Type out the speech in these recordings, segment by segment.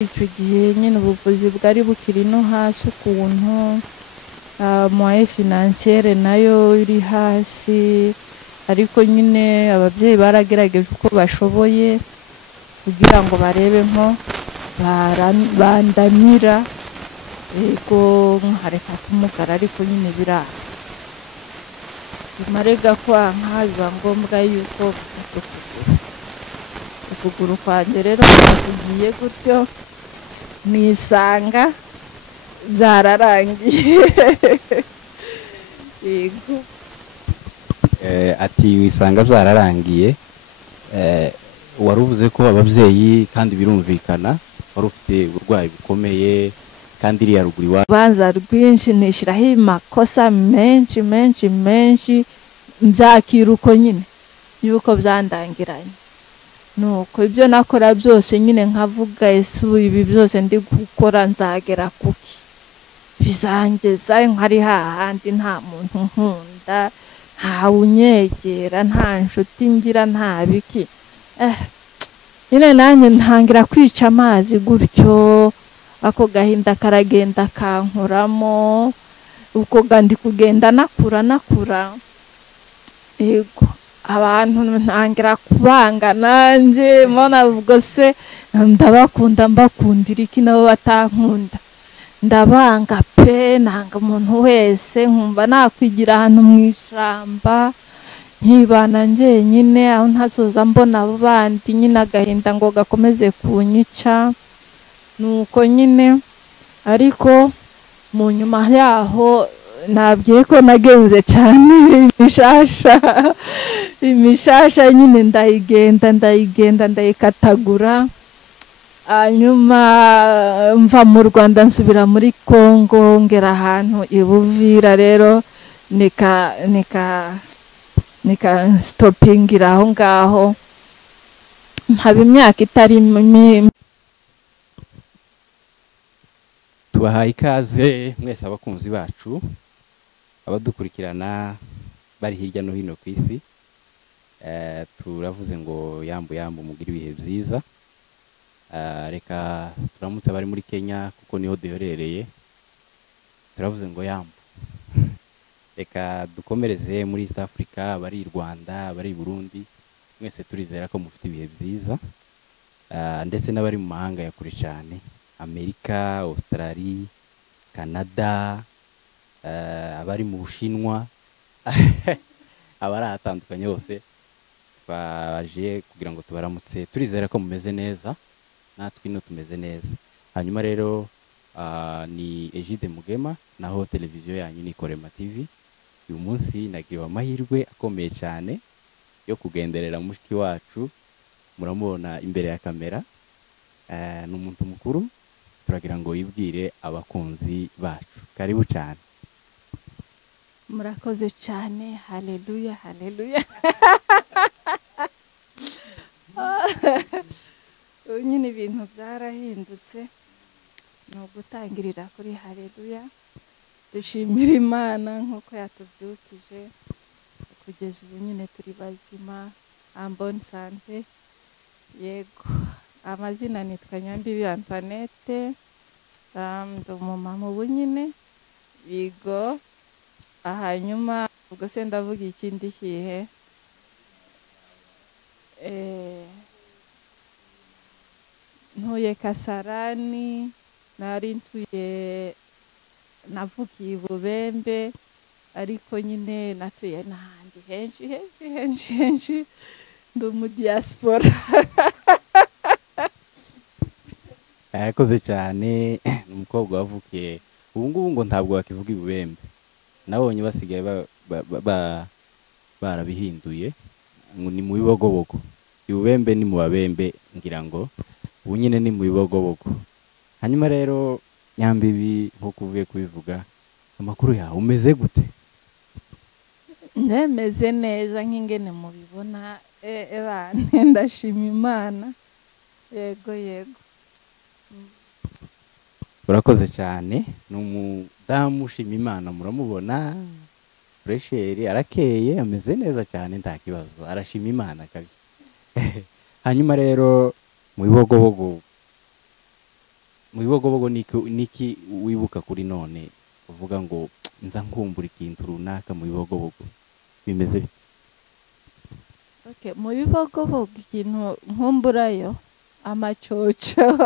icyo gihe nyine ubuvuzi bwari bukiri no hasi ukuntu, moye financiere nayo iri hasi, ariko nyine ababyeyi baragerageje uko bashoboye kugira ngo barebe nko bandamira, yego nkareka kumugara, ariko nyine biraha bimarega kwanka, biba ngombwa yuko ukuguru kwanjye rero kugiye gutyo nisanga byararangiye. Yego. Ati wisanga byararangiye, wari uvuze ko ababyeyi kandi birumvikana wari ufite uburwayi bukomeye kandi iriya ruguru iwawe urubanza rwinshi nishyiraho amakosa menshi menshi menshi, nzakira uko nyine yuko byandangiranye, nuko ibyo nakora byose nyine nkavuga ese ibi byose ndi gukora nzagera kuki, bizangeza nkari hahandi nta muntu nkunda, nta unyegera, nta nshuti ngira, nta biki, nyine nanjye ntangira kwica amazi gutyo, ako gahinda karagenda kankuramo, uko ndi kugenda nakura, yego abantu ntangira kubanga nanjye, mbona ubwo se ndabakunda mbakundira iki nabo batankunda, ndabanga pe, nanga umuntu wese, nkumva nakwigira ahantu mu ishyamba nkibana njyenyine, aho ntasoza mbona abo bandi, nyine agahinda ngo gakomeze kunyica, nuko nyine. Ariko mu nyuma yaho nabwiye ko nagenze cyane imishasha nyine ndayigenda ndayikatagura, hanyuma mva mu Rwanda nsubira muri Kongo, ngera ahantu i Buvira, rero nika stopingira aho ngaho, mpaba imyaka itari tubahaye ikaze mwese abakunzi bacu abadukurikirana bari hirya no hino ku isi. Turavuze ngo yambu mugire ibihe byiza. Reka turamutse bari muri Kenya kuko niho duherereye, turavuze ngo yambu. Reka dukomereze muri East Africa, bari i Rwanda, bari i Burundi, mwese turizera ko mufite ibihe byiza, ndetse n'abari mu mahanga ya kure cyane, Amerika, Australia, Canada, abari mu Bushinwa, abari ahatandukanye hose, twaje kugira ngo tubaramutse, turizera ko mumeze neza, natwe ino tumeze neza. Hanyuma rero ni Egide Mugema, naho televiziyo yanyu ni Korema TV. Uyu munsi nagiriwe amahirwe akomeye cyane yo kugenderera mushiki wacu, muramubona imbere ya kamera, ni umuntu mukuru, turagira ngo yibwire abakunzi bacu. Karibu cyane. Murakoze cyane, haleluya haleluya. Nyine ibintu byarahindutse, ni ugutangirira kuri haleluya, dushimira Imana nk'uko yatubyukije kugeza ubu nyine turi bazima, ambone sante. Yego, amazina nitwa Nyambibi Antoinette, ndi umumama ubu nyine, yego. Hanyuma ubwo se ndavuga ikindi kihe, ntuye Kasarani, nari ntuye navukiye Bubembe, ariko nyine natuye n'ahandi henshi, ndi mu diaspora. Yakoze cyane, umukobwa wavukiye ubu ngubu ngo ntabwo wakivuga Ibubembe, nabonye basigaye barabihinduye, ni mu Bibogobogo. Ibubembe ni mu Babembe, ngira ngo ubu nyine ni mu Bibogobogo. Hanyuma rero Nyambibi, nk'uko uvuye kubivuga, amakuru yawe umeze gute? Ndemeze neza nk'ingene mubibona, ndashima Imana, yego. Urakoze cyane, ni umudamu ushima Imana, muramubona fresheri, arakeye, ameze neza cyane, nta kibazo, arashima Imana kabisa. Hanyuma rero mu Bibogobogo mu bibogobogo niki wibuka kuri none uvuga ngo nza nkumbura ikintu runaka mu bibogobogo bimeze bite? Okay, mu bibogobogo ikintu nkumburayo amacoco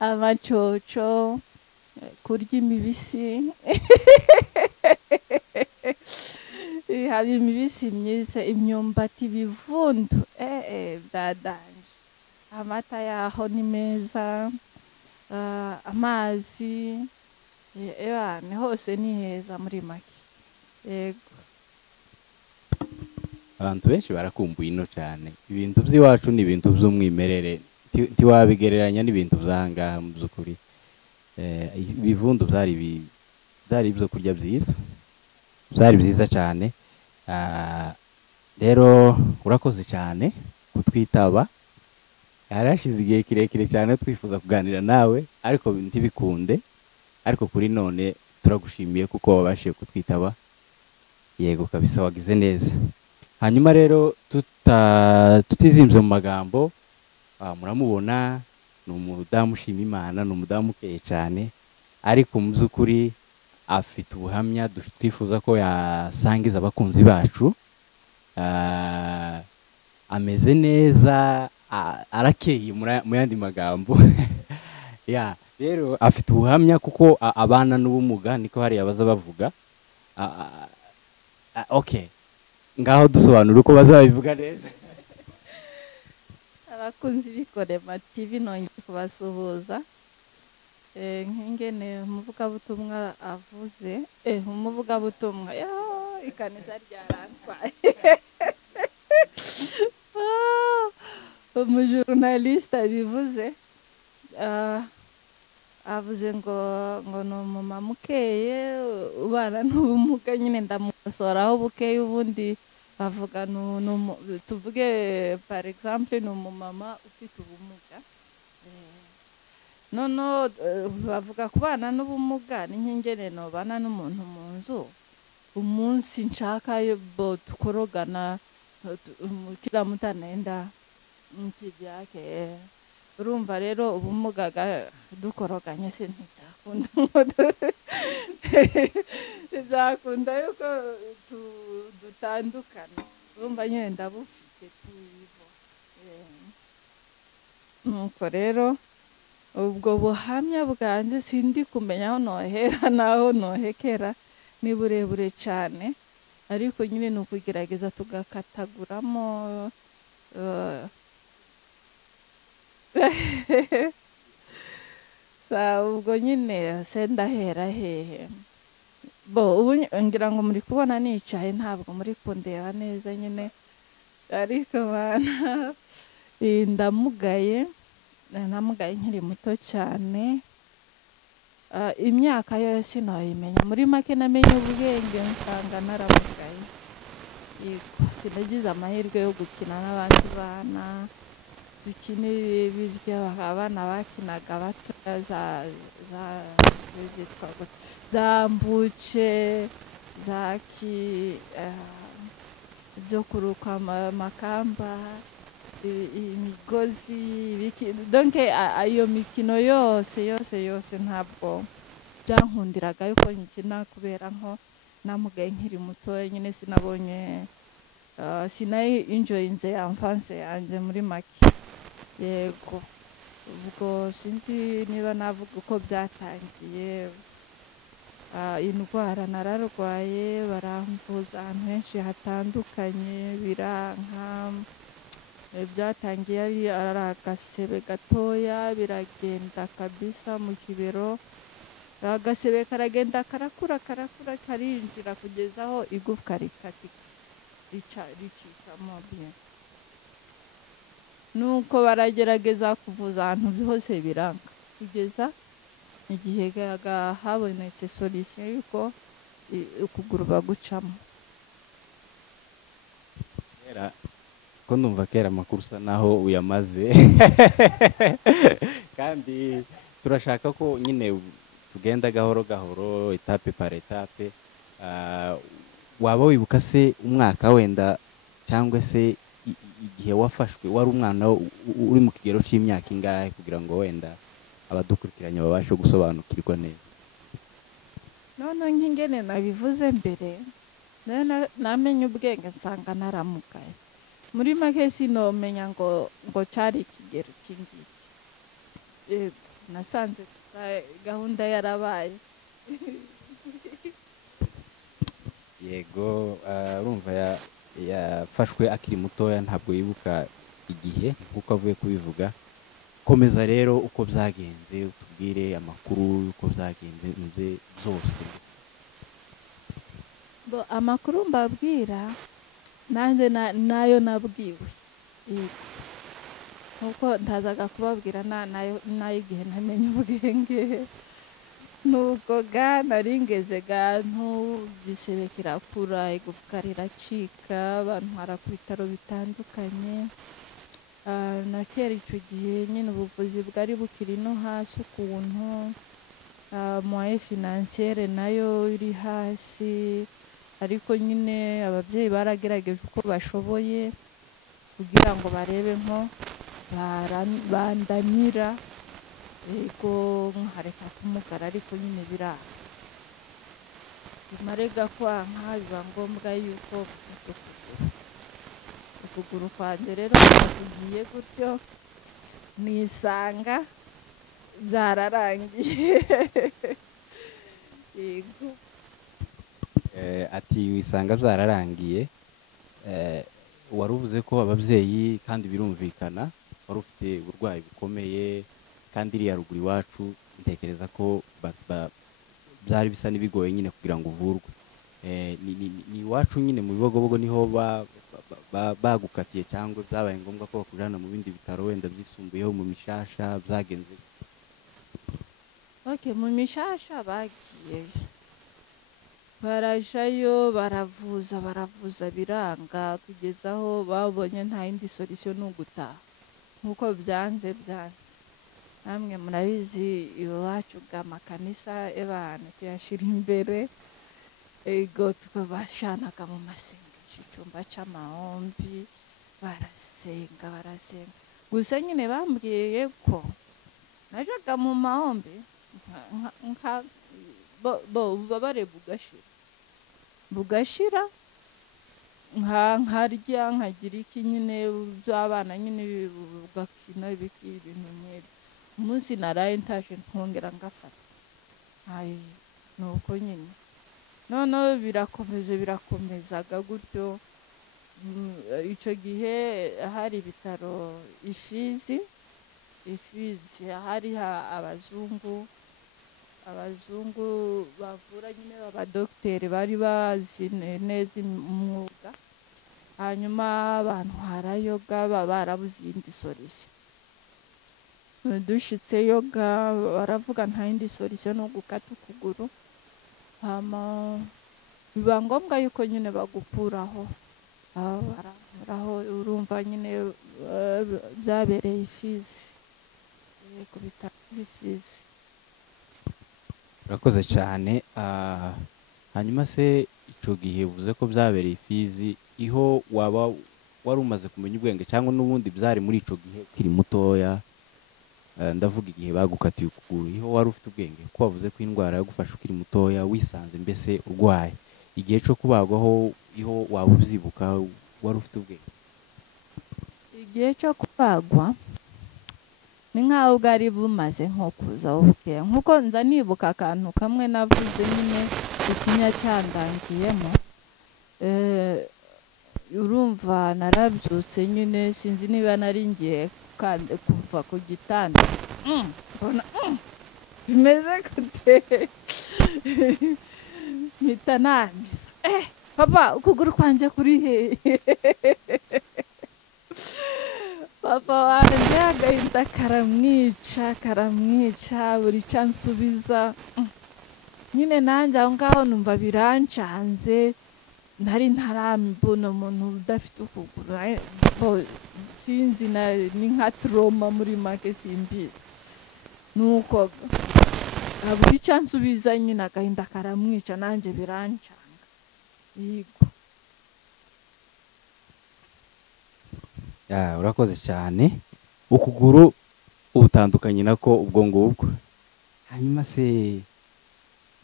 amacoco, kurya imibisi haba imibisi myiza, imyumbati, ibivundu byadanje, amata yaho ni meza, amazi, ni hose ni heza muri make. Yego. Abantu benshi barakumbuye ino cyane, ibintu by'iwacu ni ibintu by'umwimerere, ntiwabigereranya n'ibintu by'ahangaha mu by'ukuri. Ibivundu byari ibyo kurya byiza, byari byiza cyane. Rero urakoze cyane kutwitaba, harashize igihe kirekire cyane twifuza kuganira nawe ariko ntibikunde, ariko kuri none turagushimiye kuko wabashije kutwitaba. Yego kabisa, wagize neza. Hanyuma rero tutizimbye mu magambo, muramubona ni umudamu ushima Imana, ni umudamu ukeye cyane, ariko mu by'ukuri afite ubuhamya twifuza ko yasangiza abakunzi bacu. Ameze neza, arakeye mu yandi magambo. Ya rero afite ubuhamya kuko abana n'ubumuga, niko hariya baza bavuga. Okay, ngaho dusobanura uko bazabivuga neza. Abakunzi b'Ikorema TV nongeye kubasuhuza. Nk'ingene umuvugabutumwa avuze, umuvugabutumwa ikanisa ryarantwaye. Umujurnaliste bivuze, avuze ngo ni umumama ukeye ubana n'ubumuga, nyine ndamusoraho bukeye, ubundi bavuga tuvuge par exemple ni umumama ufite ubumuga. Noneho bavuga kubana n'ubumuga ni nk'ingene nobana n'umuntu mu nzu, umunsi nshaka tukorogana kila mtu anaenda mkivyake. Urumva rero ubumuga dukoroganye se ntibyakunda yuko dutandukana. Urumva nyine ndabufite tuyivo. Nuko rero ubwo buhamya bwanjye sindi kumenya aho nohera naho nohekera, ni burebure cyane, ariko nyine ni ukugerageza tugakataguramo. Ubwo nyine se ndahera hehe? Ubu ngira ngo muri kubona nicaye, ntabwo muri kundeba neza nyine, ariko bana ndamugaye nkiri muto cyane. Imyaka yose sinayimenya, muri make namenye ubwenge nsanga naramugaye. Sinagize amahirwe yo gukina n'abandi bana, dukinira ibiryo abana bakinaga batoya, za mbuce, byo kuruka amakamba, imigozi, donc ayo mikino yose ntabwo byankundiraga yuko nkina, kubera nko namugaye nkiri muto nyine sinabonye, enjoyinze enfance yanjye muri make. Yego, ubwo sinzi niba navuga uko byatangiye. Indwara nararwaye, baramvuza ahantu henshi hatandukanye, biranka. Byatangiye ari agasebe gatoya, biragenda kabisa mu kibero, agasebe karagenda karakura karinjira kugeza aho igufwa ricikamo bien. Nuko baragerageza kuvuza ahantu hose biranga, kugeza igihe habonetse solution yuko ukuguru bagucamo. Ko numva kera amakuru usa naho uyamaze. Kandi turashaka ko nyine tugenda gahoro gahoro, etape par etape. Waba wibuka se umwaka wenda cyangwa se igihe wafashwe wari umwana uri mu kigero cy'imyaka ingahe, kugira ngo wenda abadukurikiranye babashe gusobanukirwa neza. none nk'ingene nabivuze mbere namenye ubwenge nsanga naramugaye muri make sinomenya ngo cari ikigero kingiki. Nasanze gahunda yarabaye. Yego, urumva yafashwe akiri mutoya ntabwo yibuka igihe nk'uko avuye kubivuga. Komeza rero uko byagenze, utubwire amakuru uko byagenze zose. Amakuru mbabwira nanjye nayo nabwiwe nkuko ntazaga kubabwira n'ay'igihe namenye ubwenge. Nuko nari ngeze igisebe kirakura, igufwa riracika, bantwara ku bitaro bitandukanye. Na kera icyo gihe nyine ubuvuzi bwari bukiri no hasi ukuntu, moye finansiyere nayo iri hasi, ariko nyine ababyeyi baragerageje uko bashoboye kugira ngo barebe nko bandamira, yego nkareka kumugara, ariko nyine biraha bimarega kwanka, biba ngombwa yuko ukuguru kwanjye rero kugiye gutyo nisanga byararangiye. Yego. Ati wisanga byararangiye. Wari uvuze ko ababyeyi, kandi birumvikana, wari ufite uburwayi bukomeye, kandi iriya ruguru iwacu ntekereza ko byari bisa n'ibigoye nyine kugira ngo uvurwe. Ni iwacu nyine mu Bibogobogo niho bagukatiye, cyangwa byabaye ngombwa ko bakujyana mu bindi bitaro wenda byisumbuyeho mu Mishasha, byagenze? Mu Mishasha bagiyeyo, barajayo, baravuza biranga, kugeza aho babonye nta yindi solution ni ugutaha. Nk'uko byanze namwe murabizi iwacu bw'amakanisa abantu tuyashira imbere, ego tukabashanaga mu masengesho, icyumba c'amahombi, barasenga. Gusa nyine bambwiye ko najaga mu mahombi ububabare bugashira, nkarya, nkagira iki nyine by'abana nyine, bugakina ibintu nk'ibyo. Umunsi naraye ntashe nkongera ngafata. Nuko nyine noneho birakomezaga gutyo. Icyo gihe hari ibitaro Ifizi, hari abazungu bavura nyine, abadogiteri bari bazi neza umwuga. Hanyuma abantu harayoga, barabuze iyindi solution. Dushitseyo baravuga nta yindi solution no gukata ukuguru. Biba ngombwa yuko nyine bagukuraho, urumva nyine byabereye Ifizi, ku bitaro Ifizi. Urakoze cyane. Hanyuma se icyo gihe uvuze ko byabereye Ifizi, iho waba wari umaze kumenya ubwenge, cyangwa n'ubundi byari muri icyo gihe ukiri mutoya? Ndavuga igihe bagukatiye ukuguru, iho wari ufite ubwenge, ko wavuze ko indwara yagufashe ukiri mutoya, wisanze mbese urwaye. Igihe cyo kubagwaho iho waba ubyibuka, wari ufite ubwenge? Igihe cyo kubagwa ni nk'aho bwari bumaze nko kuza bukeya, nk'uko nza nibuka akantu kamwe navuze nyine ikinya cyandangiyemo. Urumva narabyutse nyine, sinzi niba nari ngiye kuva ku gitanda, mbona bimeze gute, mpita nambisa, papa ukuguru kwanjye kuri hehe? Papa wanjye agahinda karamwica, buri cyo ansubiza. Nyine nanjye aho ngaho numva birancanze, nari ntarambona umuntu udafite ukuguru, sinzi, ni nka trauma muri make, simbizi. Nuko buri cyo ansubiza nyine agahinda karamwica, nanjye birancanga. Yego. Urakoze cyane. Ukuguru utandukanye nako ubwo ngubwo. Hanyuma se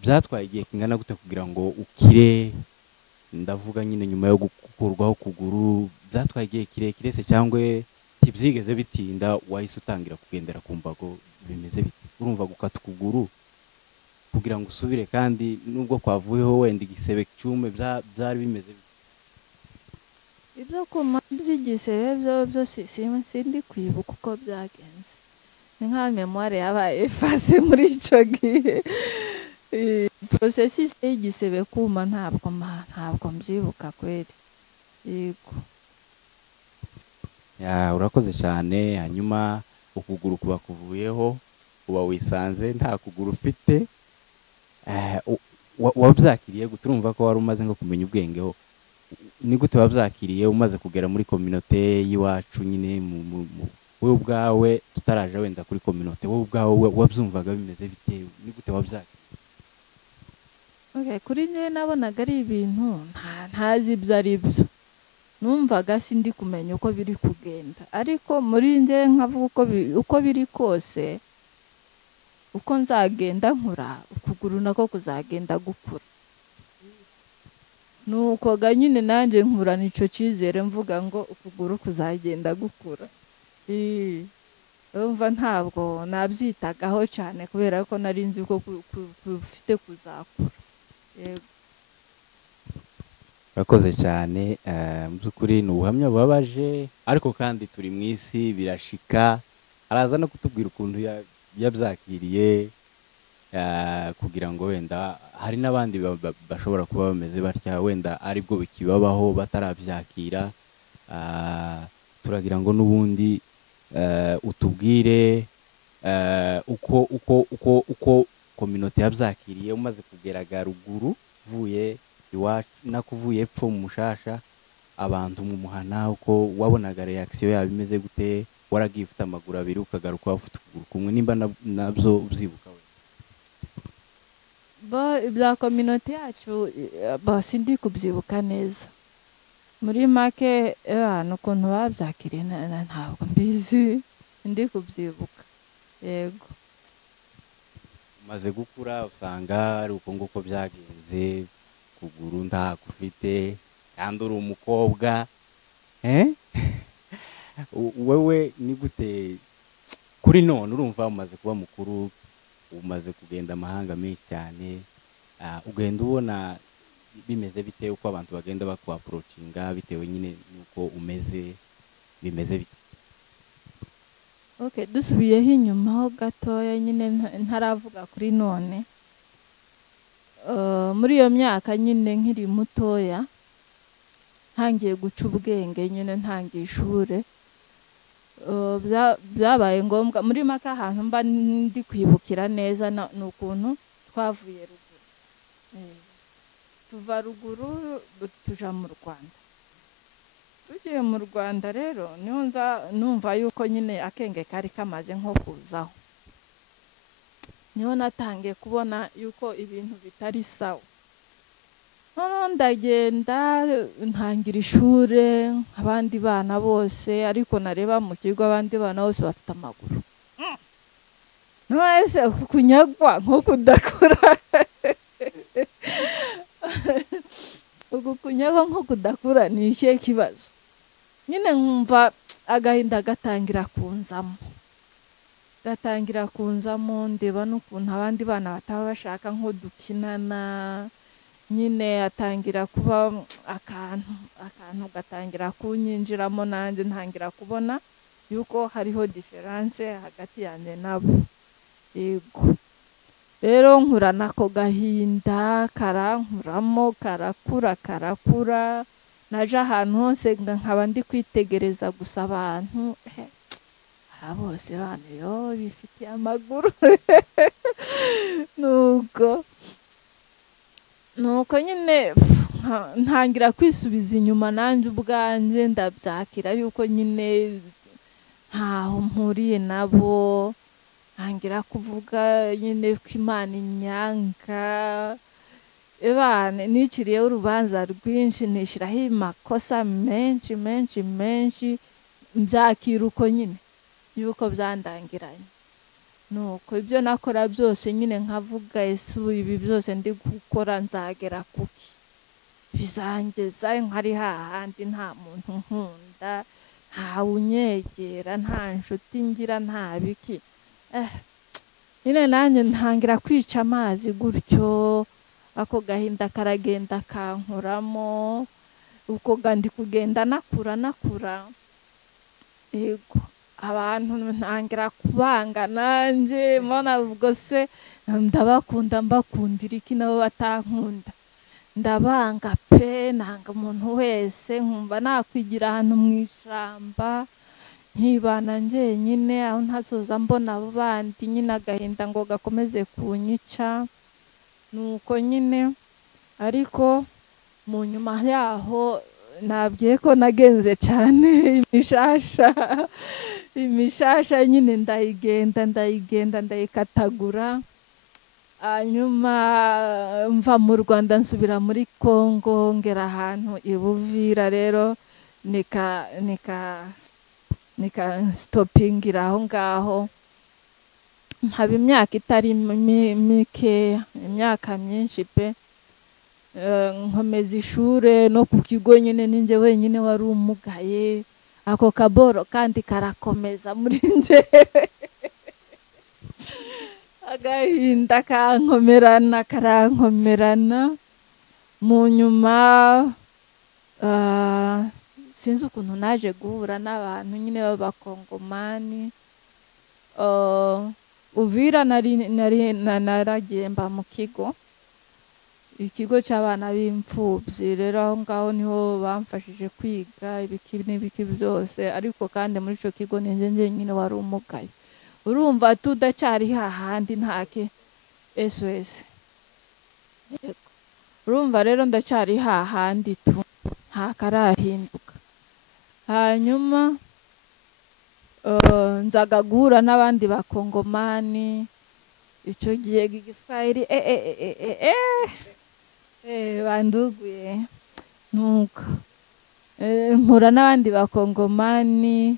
byatwaye igihe kingana gute kugira ngo ukire? Ndavuga nyine nyuma yo gukurwaho ukuguru, byatwaye igihe kirekire se cyangwa ntibyigeze bitinda wahise utangira kugendera ku mbago? Bimeze bite? Urumva gukata ukuguru kugira ngo usubire, kandi nubwo kwavuyeho wenda igisebe cyume, byari bimeze bite? ibyo kuma by'igisebe byo sindi kwibuka uko byagenze. Ni nka memoire yabaye efase muri icyo gihe. Processus y'igisebe kuma ntabwo mbyibuka kweri. Yego. Urakoze cyane. Hanyuma ukuguru kuba kuvuyeho, uba wisanze nta kuguru ufite. Wabyakiriye gute? Urumva ko wari umaze nko kumenya ubwengeho. Ni gute wabyakiriye umaze kugera muri communauté y'iwacu nyine wowe ubwawe, tutaraje wenda kuri communauté, wowe ubwawe wabyumvaga bimeze bite? Ni gute wabyakiriye? Okay, kuri njye nabonaga ari ibintu ntazi ibyo ari byo. Numvaga sindi kumenya uko biri kugenda, ariko muri njye nkavuga uko biri kose, uko nzagenda nkura, ukuguru nako kuzagenda gukura. Nuko ga nyine nanjye nkurana icyo cyizere, mvuga ngo ukuguru kuzagenda gukura. Urumva ntabwo nabyitagaho cyane kubera ko nari nzi ko kufite kuzakura. Yego. Urakoze cyane. Mu by'ukuri ni ubuhamya bubabaje, ariko kandi turi mu isi, birashika. Araza no kutubwira ukuntu yabyakiriye, kugira ngo wenda hari n'abandi bashobora kuba bameze batya, wenda aribwo bikibabaho batarabyakira. Turagira ngo n'ubundi utubwire uko communauté yabyakiriye umaze kugeraga ruguru, uvuye iwacu nakuvuye epfo mu Mushasha, abantu mu muhana uko wabonaga reaction yabo imeze gute? Waragiye ufite amaguru abiri ukagaruka ufite ukuguru kumwe, nimba nabyo ubyibuka we? Ibya communauté yacu sindi kubyibuka neza. Muri make ukuntu babyakiriye ntabwo mbizi, ndi kubyibuka. Yego. Umaze gukura usanga ari uko nguko byagenze, kuguru nta kufite, kandi uri umukobwa. Wewe ni gute kuri none? Urumva umaze kuba mukuru, umaze kugenda amahanga menshi cyane, ugenda ubona bimeze bite uko abantu bagenda bakwaprocinga bitewe nyine nuko umeze, bimeze bite? Okay, dusubiyeho inyuma ho gatoya nyine ntaravuga kuri none. Muri iyo myaka nyine nkiri mutoya, ntangiye guca ubwenge nyine, ntangiye ishure, byabaye ngombwa muri make ahantu mba ndi kwibukira neza ni ukuntu twavuye ruguru. Tuva ruguru tuja mu Rwanda. Tugiye mu Rwanda rero niho numva yuko nyine akenge kari kamaze nko kuzaho. Niho natangiye kubona yuko ibintu bitari sawa. Noneho ndagenda ntangira ishure nk'abandi bana bose, ariko nareba mu kigo abandi bana bose bafite amaguru. None kunyagwa nko kudakura. Kunyagwa nko kudakura ni ikihe kibazo? Nyine nkumva agahinda gatangira kunzamo, ndeba n'ukuntu abandi bana bataba bashaka nko dukinana, nyine atangira kuba akantu gatangira kunyinjiramo, nanjye ntangira kubona yuko hariho difference hagati yanjye nabo. Yego. Rero nkura nako gahinda, karankuramo, karakura. Naje ahantu hose nkaba ndi kwitegereza gusa abantu, bose bana yo bifitiye amaguru. Nuko nyine ntangira kwisubiza inyuma nanjye ubwanjye, ndabyakira yuko nyine ntaho mpuriye nabo. Ntangira kuvuga nyine ko Imana inyanga. Niciriyeho urubanza rwinshi, nishyiraho amakosa menshi, mbyakira uko nyine. yuko byandangiranye. Nuko ibyo nakora byose nyine nkavuga ese ubu ibi byose ndi gukora nzagera kuki, bizangeza nkari hahandi nta muntu nkunda, nta unyegera, nta nshuti ngira, nta biki. Nyine nanjye ntangira kwica amazi gutyo, ako gahinda karagenda kankuramo, uko ndi kugenda nakura. Yego abantu ntangira kubanga nanjye, mbona ubwo se ndabakunda mbakundira iki nabo batankunda, ndabanga pe, nanga umuntu wese, nkumva nakwigira ahantu mu ishyamba nkibana njyenyine aho ntazoza mbona abo bandi, nyine agahinda ngo gakomeze kunyica. Nuko nyine ariko mu nyuma yaho nabwiye ko nagenze cyane imishasha nyine ndayigenda ndayikatagura. Hanyuma mva mu Rwanda nsubira muri Congo, ngera ahantu i Buvira, rero nika stopingira aho ngaho, haba imyaka itari mikeya, imyaka myinshi pe. Nkomeza ishure no ku kigo nyine ninjye wenyine wari umugaye, ako kaboro kandi karakomeza muri njyewe. Agahinda karankomerana. Mu nyuma sinzi ukuntu naje guhura n'abantu nyine b'abakongomani. Uvira naragiye mba mu ikigo cy'abana b'imfubyi, rero aho ngaho niho bamfashije kwiga ibiki n'ibiki byose, ariko kandi muri icyo kigo ninjye njyenyine wari umugaye. Urumva tudacyari hahandi ntake SOS. Urumva rero ndacyari hahandi tu, ntakarahinduka. Hanyuma nzaga guhura n'abandi bakongomani, icyo gihe igiswahili banduguye. Nuko mpura n'abandi bakongomani,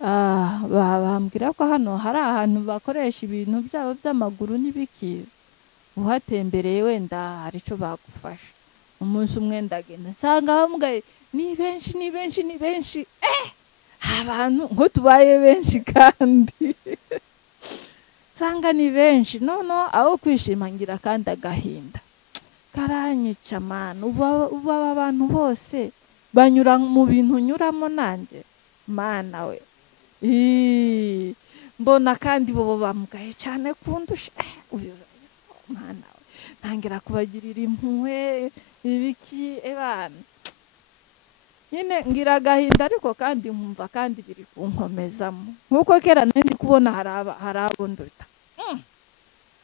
bambwira ko hano hari ahantu bakoresha ibintu byabo by'amaguru n'ibiki, uhatembereye wenda hari icyo bagufasha. Umunsi umwe ndagenda nsanga bamwe ni benshi abantu ngo tubaye benshi kandi nsanga ni benshi, none aho kwishima ngira kandi agahinda karanyica man. Uba abantu bose banyura mu bintu nyuramo nanjye, mana we. Mbona kandi bo bamugaye cyane kundusha, mana we, ntangira kubagirira impuhwe ibiki ebana. Nyine ngira agahinda ariko kandi nkumva kandi biri kunkomezamo, nkuko kera ndi kubona hari abo nduta.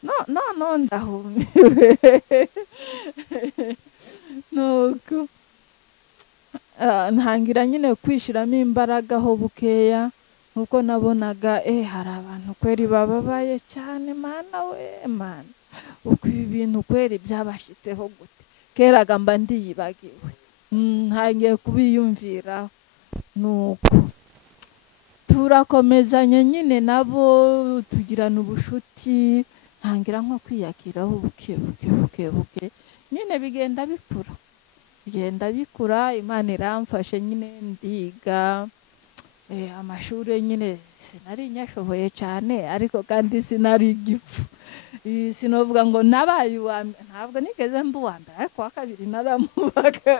No ndahumiwe. Nuko ntangira nyine kwishiramo imbaraga ho bukeya, nkuko nabonaga hari abantu kweri bababaye cyane, mana we mana, uko ibi bintu kweri byabashitseho gute, keraga mba ndiyibagiwe. Ntangiye kubiyumvira. Nuko turakomezanya nyine nabo, tugirana ubushuti, ntangira nko kwiyakiraho buke nyine bigenda bikura. Imana iramfashe nyine ndiga amashuri nyine sinari nyashoboye cyane, ariko kandi sinari igifu. Sinovuga ngo nabaye uwa mbere, ntabwo nigeze mba uwa mbere, ariko wa kabiri naramubaga.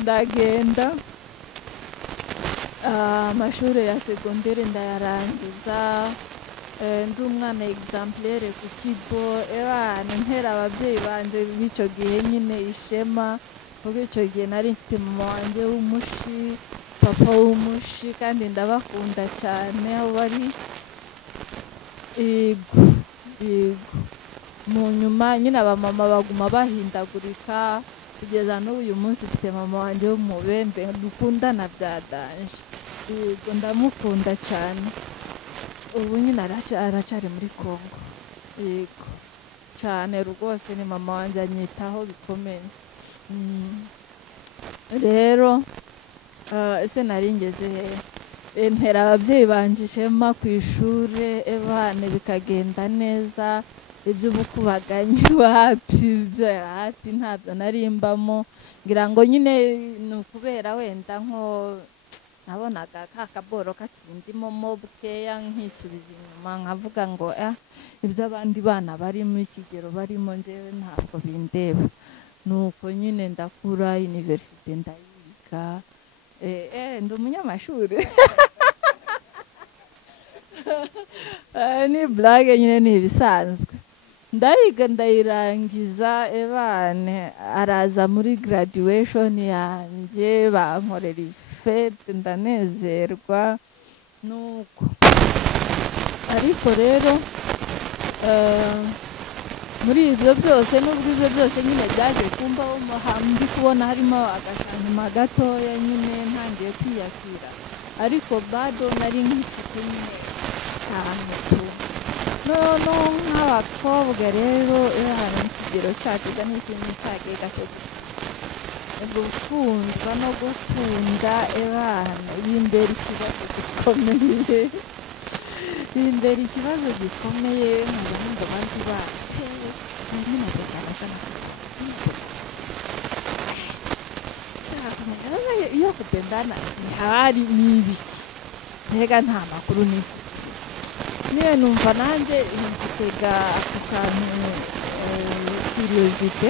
Ndagenda amashuri ya segonderi ndayarangiza, ndi umwana exemplaire ku kigo. Ntera ababyeyi banjye b'icyo gihe nyine ishema, kuko icyo gihe nari mfite mama wanjye w'umushi, papa w'umushi, kandi ndabakunda cyane aho bari. Yego mu nyuma nyine abamama baguma bahindagurika, kugeza n'uyu munsi mfite mama wanjye w'umubembe dukundana bya danje. Yego ndamukunda cyane. Ubu nyine aracyari muri Congo. Yego cyane rwose, ni mama wanjye anyitaho bikomeye. Rero ese naringeze ntera ababyeyi banje ishema ku ishuri ebane bikagenda neza iby'ubukubaganyi wapi ibyo hafi ntabyo narimbamo ngira ngo nyine ni ukubera wenda nko nabonaga ka kaboro kakindimo mo bukeya nkisubiza inyuma nkavuga ngo ibyo abandi bana bari mu kigero barimo njyewe ntabwo bindeba nuko nyine ndakura universite ndayiga ndi umunyamashuri ni blague nyine ni ibisanzwe ndayiga ndayirangiza ebane araza muri graduation yanjye bankorera ifete ndanezerwa nuko ariko rero muri ibyo byose n'ubwo ibyo byose nyine byaje kumbaho ndi kubona harimo agashanyuma gatoya nyine ntangiye kwiyakira ariko bado nari nkifite nyine cyane tu no nk'abakobwa rero hari mu kigero cyacu n'ikintu cyagiye gato gukundwa no gukunda ebana y'imbere ikibazo gikomeye imbere ikibazo gikomeye nkaba ngo abandi batewe nyine bagaragara iyo kutendana ntihari n'ibiki mbega nta makuru niyo numva nanjye nkitega ako kantu curiosité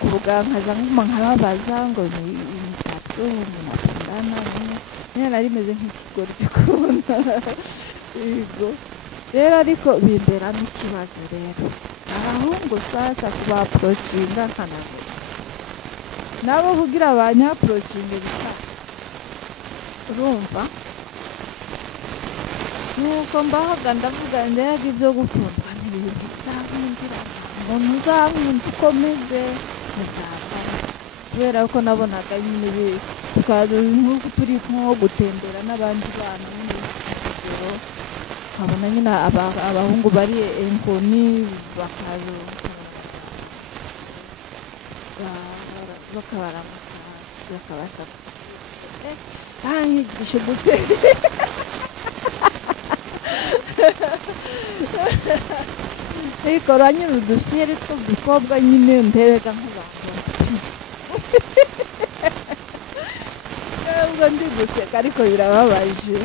kuruga nkaza nkababaza ngo ni imitatu umuntu akundana nyine nari meze nk'ikigori gikunda yego rero ariko bimberamo ikibazo rero abahungu sasa kubaapproachinga nkanabura nabo kugira abanyaapproachinge bita urumva nuko mbahoga ndavuga ndega ibyo gukundwa n'ibintu byankundira umuntu uzankunda ukomeze muzabana kubera ko nabonaga nyine nk'uko turi nko gutembera n'abandi bana nyine urugero nkabona nyine abahungu bari enkoni bakabaramutsa bakabasaba banyigisha gusenya ikora nyine udushyire tw'udukobwa nyine ndebega nk'abantu ubwo ndi guseka ariko birababaje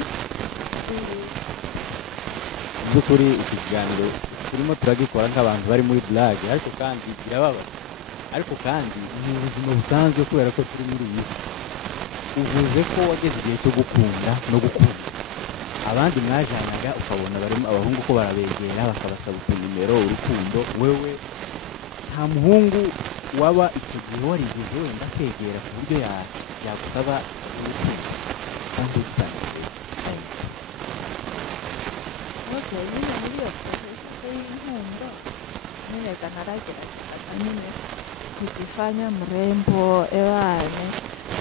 mu by'ukuri iki kiganiro turimo turagikora nk'abantu bari muri blague ariko kandi birababaje ariko kandi ni ubuzima busanzwe kubera ko turi muri iyi si uvuze ko wageze igihe cyo gukunda no gukunda abandi mwajanaga ukabona barimo abahungu ko barabegera bakabasaba utunimero urukundo wewe nta muhungu waba icyo gihe warigeze wenda kwegera ku buryo yagusaba urukundo usanzwe gusanga nyine muri iyo porosesi y'inkundo nyine kanaragerageza nyine kujifanya mrembo ewane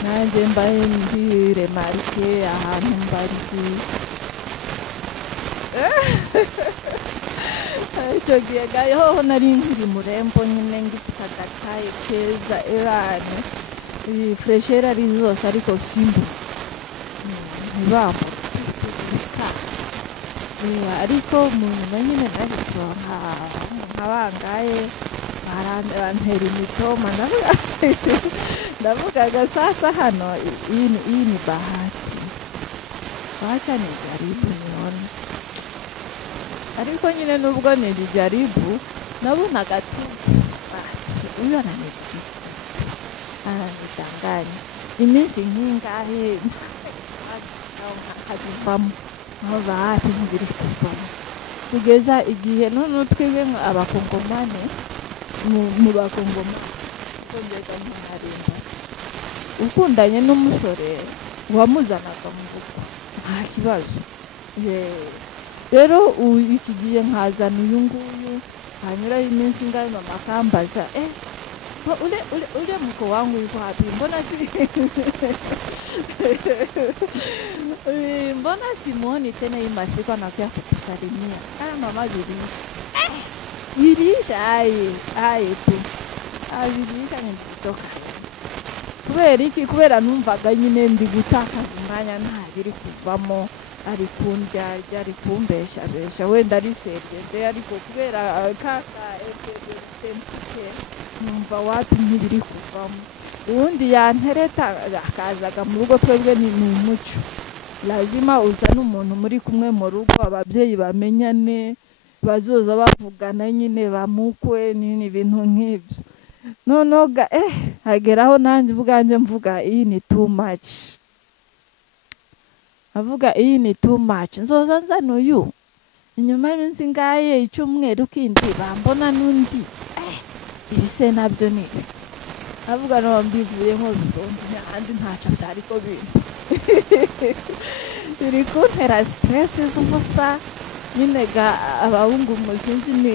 nanjye mbaye ndi remarike ahantu mbari icyo gihe gaho nari nkiri murembo nyine ngifite agakaye keza ewane iyi furesheri ari zose ariko simba ntibambura ariko mu nyuma nyine naje kuronka nkabangaye barantera imitoma ndavugaga sasa hano iyi ni bahati wacha ni jaribu nione ariko nyine nubwo ni jaribu nabonaga tu huyu ananidanganya iminsi nk'ingahe hakivamo aho bahati ntibiri kuvamo kugeza igihe none twebwe abakongomane mu bakongomane mbega ntarinda ukundanye n'umusore wamuzanaga mu rugo nta kibazo rero iki gihe nkazana uyu nguyu hanyura iminsi ingahe mama akambaza ule mko wangu yuko wapi mbona simuoni tena hii masiku anakuja kukusalimia mama bibi birisha aye tu birisha ntidutoka kubera iki kubera numvaga nyine ndi gutakaza umwanya nta biri kuvamo ari kundyarya ari kumbeshabesha wenda ari serivete ariko kubera kaka tempuke numva watu ntibiri kuvamo ubundi yantereta akazaga mu rugo twebwe ni umuco lazima uzana umuntu muri kumwe mu rugo ababyeyi bamenyane bazoza bavugana nyine bamukwe ni ibintu nk'ibyo nonoga hageraho nanjye ubwanjye mvuga iyi ni too much avuga iyi ni too much nzoza nzana uyu inyuma y'iminsi ngaye icyumweru kindi bambona n'undi ibise nabyo ni ibiki avuga no mbivuyemo bitonde n'ahandi ntacyo byari ko bintu biri kuntera stress z'ubusa nyine ga abahungu muzinzi ni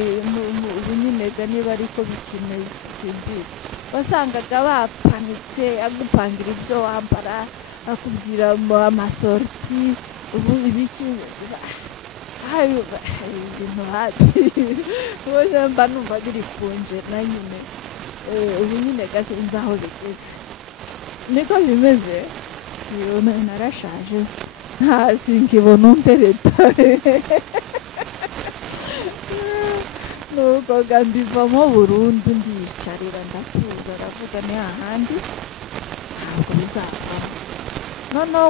nyine ga niba ariko bikimeze simbizi wasangaga bapanitse agupangira ibyo wambara akubwira amasorti ubu ibiki ibintu hafi ubu mba numva biri kunje na nyine ubu nyine gase nzi aho bigeze niko bimeze narashaje nta sinkibona umpereta nuko mbivamo burundu ndiyicarira ndatuza aravuga ni ahandi ntabwo bizavamo noneho